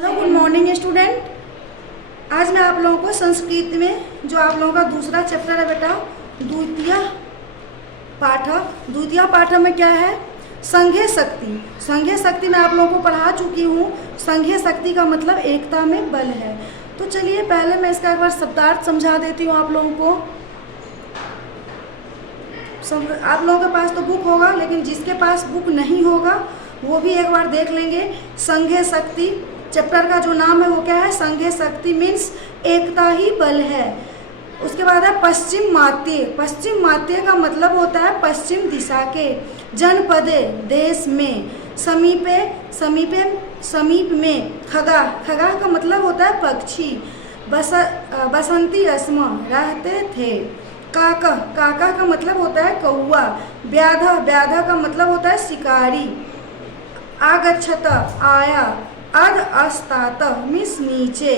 Hello, good morning student. आज मैं आप लोगों को संस्कृत में जो आप लोगों का दूसरा चैप्टर है बेटा, द्वितीय पाठ में क्या है, संघे शक्ति। संघे शक्ति मैं आप लोगों को पढ़ा चुकी हूँ। संघे शक्ति का मतलब एकता में बल है। तो चलिए पहले मैं इसका एक बार शब्दार्थ समझा देती हूँ आप लोगों को। आप लोगों के पास तो बुक होगा, लेकिन जिसके पास बुक नहीं होगा वो भी एक बार देख लेंगे। संघे शक्ति चैप्टर का जो नाम है वो क्या है, संघे शक्ति मीन्स एकता ही बल है। उसके बाद है पश्चिम मात्य। पश्चिम मात्य का मतलब होता है पश्चिम दिशा के। जनपदे देश में, समीपे समीपे समीप में, खगा खगा का मतलब होता है पक्षी। बसंती अस्मा रहते थे। काका काका का मतलब होता है कौआ। व्याधा व्याधा का मतलब होता है शिकारी। आगच्छत आया। अध अस्तात मीन्स नीचे।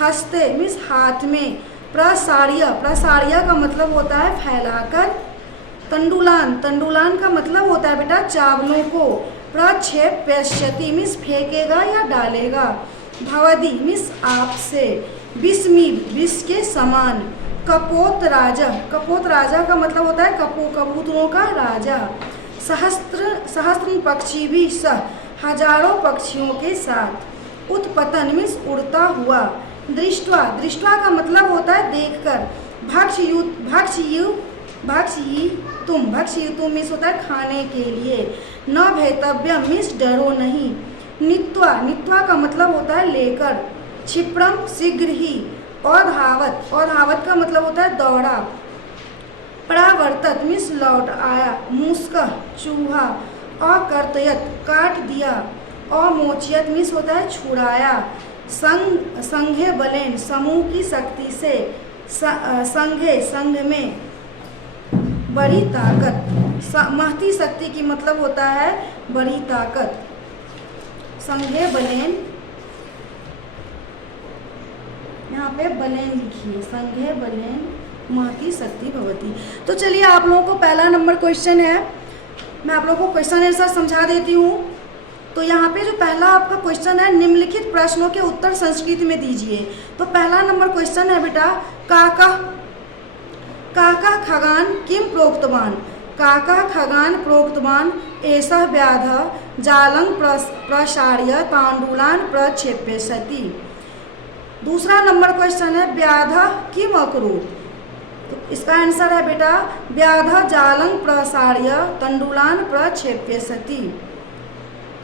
हस्ते मीन्स हाथ में। प्रसार्य प्रसार्य का मतलब होता है फैलाकर। तंडुलान तंडुलान का मतलब होता है बेटा चावलों को। प्रक्षेप्यति मीन्स फेंकेगा या डालेगा। भवदी मीन्स आपसे। विस्मी विष के समान। कपोत राजा का मतलब होता है कबूतरों का राजा। सहस्त्र पक्षी भी सह हजारों पक्षियों के साथ। उत्पतन मीन्स उड़ता हुआ। दृष्टवा दृष्टवा का मतलब होता है देखकर। भक्ष्यितुम मीन्स होता है खाने के लिए। न भेतव्यम मीन्स डरो नहीं। नित्वा का मतलब होता है लेकर। क्षिप्रम शीघ्र ही। औधावत का मतलब होता है दौड़ा। परावर्तत मीन्स लौट आया। मूस्क चूहा। अकर्तयत काट दिया। अमोचियत मीन्स होता है छुड़ाया। संघे बलेन समूह की शक्ति से। संघे संघ में बड़ी ताकत। महती शक्ति की मतलब होता है बड़ी ताकत। संघे बलेन, यहाँ पे बलेन लिखिए। संघे बलेन महती शक्ति भवती। तो चलिए आप लोगों को पहला नंबर क्वेश्चन है, मैं आप लोगों को क्वेश्चन आंसर समझा देती हूँ। तो यहाँ पे जो पहला आपका क्वेश्चन है, निम्नलिखित प्रश्नों के उत्तर संस्कृत में दीजिए। तो पहला नंबर क्वेश्चन है बेटा, काका खगान किम प्रोक्तवान। काका खगान प्रोक्तवान एषः व्याधः जालं प्रसार्य तांडूलान प्रक्षेप्यति। दूसरा नंबर क्वेश्चन है, व्याधः किम अकरोत्। तो इसका आंसर है बेटा, व्याधः जालं प्रसार्य तंडुलान प्रक्षेप्यति।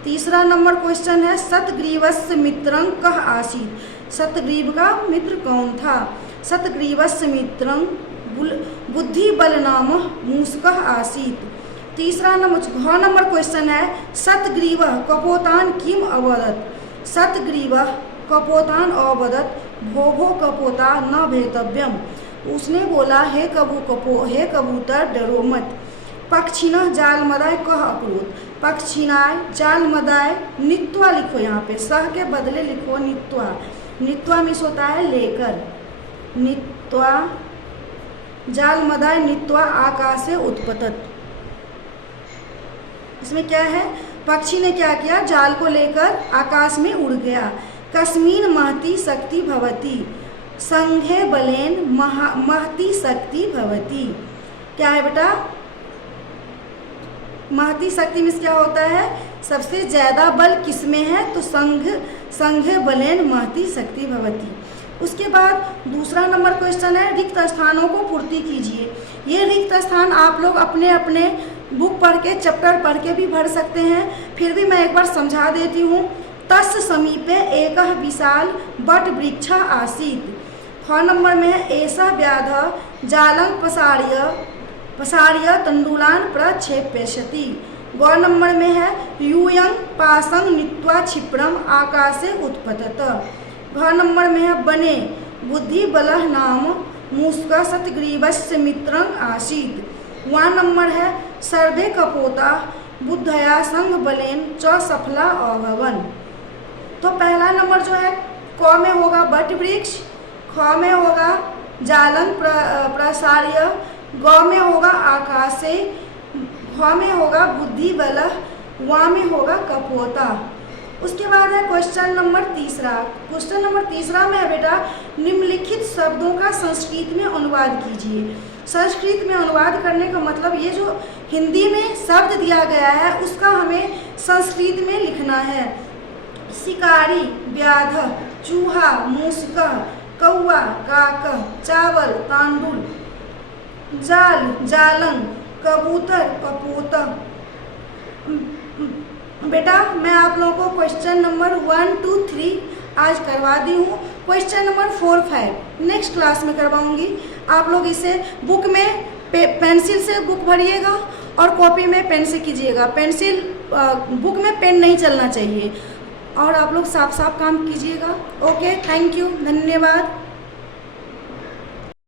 तीसरा नंबर क्वेश्चन है, शतग्रीवस्य मित्रं कः आसीत्। शतग्रीव का मित्र कौन था। शतग्रीवस्य मित्रं बुद्धिबल नामः मूषकः आसीत्। तीसरा नंबर क्वेश्चन है, शतग्रीवः कपोतान किम अवदत्। शतग्रीवः कपोतान अवदत् भो कपोता न भेतव्यम। उसने बोला हे कबूतर डरो मत। पक्षिणः जालमदाय कः अकरोत्। पक्षिणाय जालमदाय नित्वा लिखो, यहाँ पे सह के बदले लिखो नित्वा। नित्वा मीन्स होता है लेकर। नित्वा जालमदाय नित्वा आकाशे उत्पतत। इसमें क्या है, पक्षी ने क्या किया, जाल को लेकर आकाश में उड़ गया। कस्मिन् महती शक्ति भवती। संघे बलेन महती शक्ति भवती। क्या है बेटा, महती शक्ति में क्या होता है, सबसे ज्यादा बल किसमें है, तो संघे बलेन महती शक्ति भवती। उसके बाद दूसरा नंबर क्वेश्चन है, रिक्त स्थानों को पूर्ति कीजिए। ये रिक्त स्थान आप लोग अपने अपने बुक पढ़ के, चैप्टर पढ़ के भी भर सकते हैं, फिर भी मैं एक बार समझा देती हूँ। तस् समीपे एकः विशाल बट वृक्ष आसीत्। ख नंबर में है, एषः व्याधः जालं प्रसार्य तंडुलान प्रक्षेप्यति। ग नंबर में है, यूयं पाशं नीत्वा क्षिप्रम आकाशे उत्पतत। घ नंबर में है, बने बुद्धिबलः नाम मूषकः शतग्रीवस्य मित्रं आसीत्। व नंबर है, सर्वे कपोताः बुद्धया संघ बलेन च सफला अभवन्। तो पहला नंबर जो है, क में होगा बट वृक्ष, ख में होगा जालन प्रसार्य, ग में होगा आकाशे, घ में होगा बुद्धि बल, व में होगा कपोता। उसके बाद है क्वेश्चन नंबर तीसरा। क्वेश्चन नंबर तीसरा में है बेटा, निम्नलिखित शब्दों का संस्कृत में अनुवाद कीजिए। संस्कृत में अनुवाद करने का मतलब ये जो हिंदी में शब्द दिया गया है उसका हमें संस्कृत में लिखना है। शिकारी, व्याध, चूहा, मूषक, कौआ, काक, चावल, तांडुल, जाल, जालंग, कबूतर, कपोत। बेटा मैं आप लोगों को क्वेश्चन नंबर 1, 2, 3 आज करवा दी हूँ। क्वेश्चन नंबर 4, 5 नेक्स्ट क्लास में करवाऊँगी। आप लोग इसे बुक में पेंसिल से बुक भरिएगा और कॉपी में पेन से कीजिएगा। पेंसिल बुक में पेन नहीं चलना चाहिए और आप लोग साफ साफ काम कीजिएगा। ओके, थैंक यू, धन्यवाद।